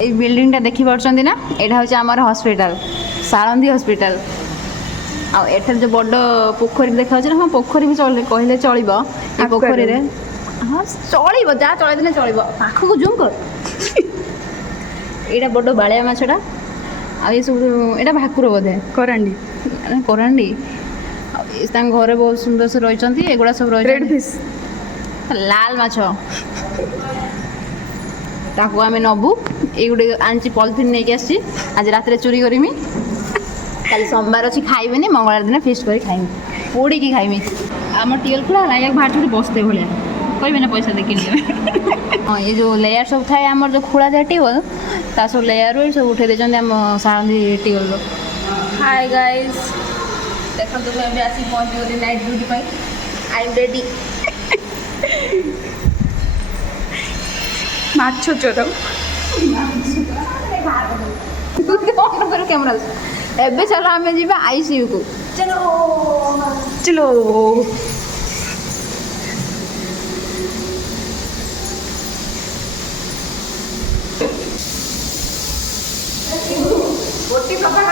এই বিল্ডিংটা দেখি পারছন্তি না এটা হচ্ছে আমার হসপিটাল সাଳନ୍ଦୀ হসপিটাল ଆଉ ଏଠାରେ ଯେଉଁ ବଡ଼ ପୋଖରୀ ଦେଖାଯାଉଛି ନା ହଁ ପୋଖରୀ ବି କହିଲେ ଚଳିବ ଏ ପୋଖରୀରେ ହଁ ଚଳିବ ଯାହା ଚଳେଇଦେଲେ ଚଳିବ ପାଖକୁ ଜୁମ୍ କର ଏଇଟା ବଡ଼ ବାଳିଆ ମାଛଟା ଆଉ ଏସବୁ ଏଇଟା ଭାକୁର ବୋଧେ କରାଣ୍ଡି କରାଣ୍ଡି ଆଉ ତାଙ୍କ ଘରେ ବହୁତ ସୁନ୍ଦର ସେ ରହିଛନ୍ତି ଏଗୁଡ଼ା ସବୁ ରେଡ୍ ରହିଛନ୍ତି ଫିସ୍ ଲାଲ ମାଛ ତାକୁ ଆମେ ନେବୁ ଏଇ ଗୋଟେ ଆଣିଛି ପଲିଥିନ୍ ନେଇକି ଆସିଛି ଆଜି ରାତିରେ ଚୁରି କରିମି କାଲି ସୋମବାର ଅଛି ଖାଇବେନି ମଙ୍ଗଳବାର ଦିନ ଫିଷ୍ଟ କରି ଖାଇମି ପୋଡ଼ିକି ଖାଇମି ଆମ ଟିଏଲ୍ ଖୋଲା ହେଲା ୟାକୁ ବାହାର ଛୁଟି ବସତେ ଭଳିଆ କହିବେ ନା ପଇସା ଦେଖି ନେବେ ହଁ ଏ ଯେଉଁ ଲେୟାର ସବୁ ଥାଏ ଆମର ଯେଉଁ ଖୋଳା ଯାଏ ଟିୱେଲ୍ ତା ସବୁ ଲେୟାରରୁ ସବୁ ଉଠେଇ ଦେଇଛନ୍ତି ଆମ ସାଳନ୍ଦୀ ଟିୱେଲ୍ରୁ ହାଇ ଗାଇସ୍ ଦେଖନ୍ତୁ ମୁଁ ଏବେ ଆସିକି ପହଞ୍ଚିଗଲି ନାଇଟ୍ ଡ୍ୟୁଟି ପାଇଁ ଆଇ ଏମ୍ ରେଡ଼ି ମାଛ ଚୋର କ୍ୟାମେରା ଏବେ ଚାଲ ଆମେ ଯିବା ଆଇସିୟୁକୁ ଚଲୋ ଗୋଟି ପ୍ରକାର